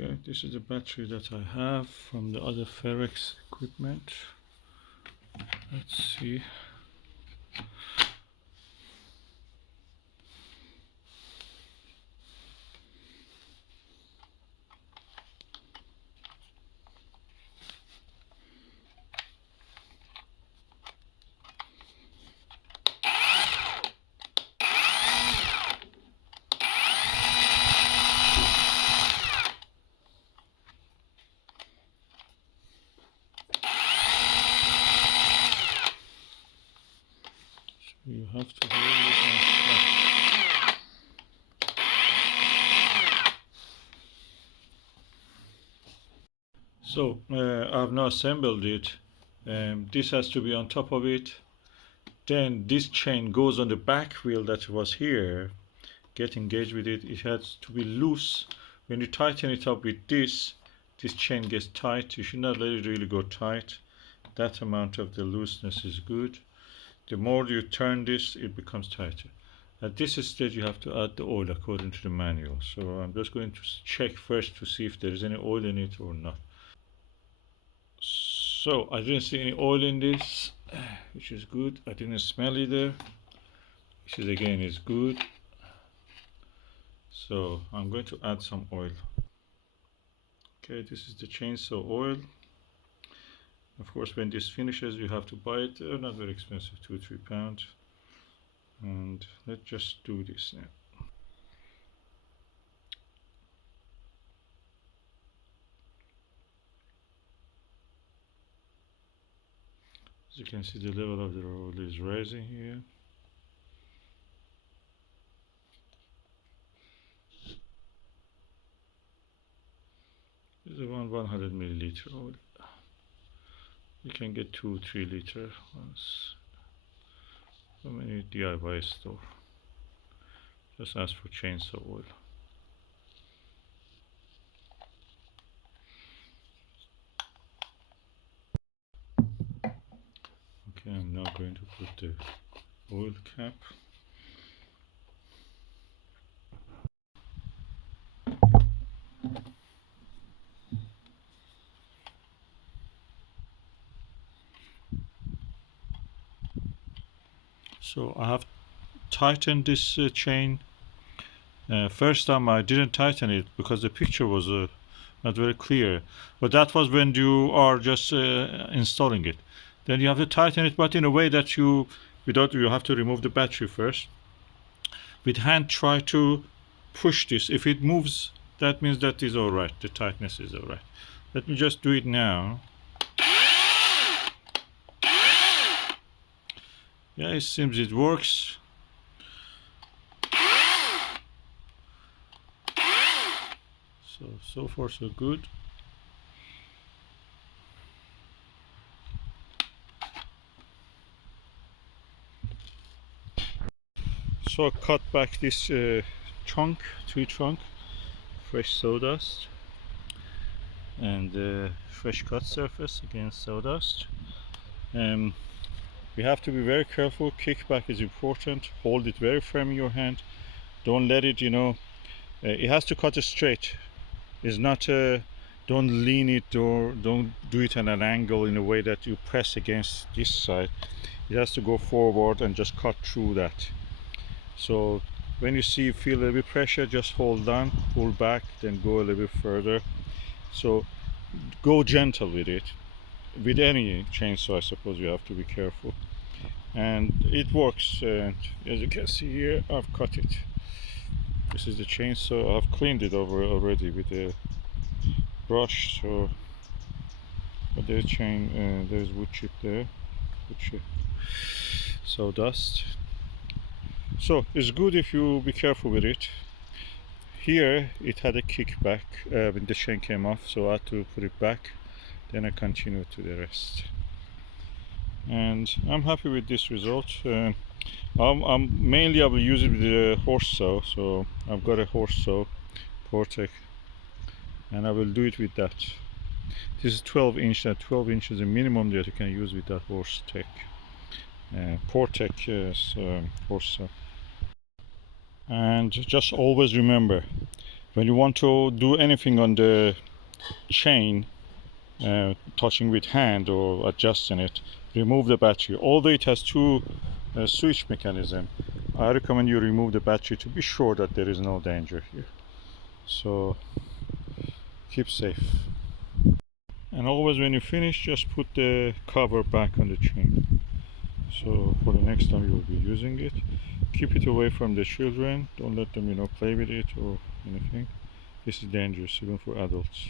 Okay, this is the battery that I have from the other Ferrex equipment. Let's see. You have to hold it and stop. So I've now assembled it. This has to be on top of it. Then this chain goes on the back wheel that was here. Get engaged with it. It has to be loose. When you tighten it up with this chain gets tight. You should not let it really go tight. That amount of the looseness is good. The more you turn this, it becomes tighter. At this stage, you have to add the oil according to the manual. So I'm just going to check first to see if there is any oil in it or not. So I didn't see any oil in this, which is good. I didn't smell either, which is again is good. So I'm going to add some oil. Okay, this is the chainsaw oil. Of course, when this finishes, you have to buy it. They're not very expensive, £2-3. And let's just do this now. As you can see, the level of the oil is rising here. This is 100 milliliter oil. You can get 2-3 liter ones from any DIY store. Just ask for chainsaw oil. Okay, I'm now going to put the oil cap. So I have tightened this chain. First time I didn't tighten it because the picture was not very clear, but that was when you are just installing it. Then you have to tighten it, but in a way that you have to remove the battery first. With hand, try to push this. If it moves, that means that is all right. The tightness is all right. Let me just do it now. Yeah, it seems it works. So far so good. So I cut back this tree trunk, fresh sawdust, and fresh cut surface, again sawdust. We have to be very careful. Kickback is important. Hold it very firm in your hand. Don't let it, it has to cut straight. It's not, don't lean it or don't do it at an angle in a way that you press against this side. It has to go forward and just cut through that. So when you feel a little bit pressure, just hold on, pull back, then go a little bit further. So go gentle with it. With any chainsaw, I suppose you have to be careful. And it works. And as you can see here, I've cut it. This is the chainsaw. I've cleaned it over already with a brush. So, but there's there's wood chip there, wood chip, sawdust. So it's good if you be careful with it. Here it had a kickback when the chain came off, so I had to put it back. Then I continue to the rest. And I'm happy with this result. Mainly I will use it with a horse saw. So I've got a horse saw, Portec, and I will do it with that. This is 12 inch. That 12 inch is the minimum that you can use with that horse tech. Portec horse saw. And just always remember, When you want to do anything on the chain, touching with hand or adjusting it, remove the battery. Although it has two switch mechanism, I recommend you remove the battery to be sure that there is no danger here. So keep safe. And always when you finish, just put the cover back on the chain. So for the next time you will be using it, keep it away from the children. Don't let them, play with it or anything. This is dangerous even for adults.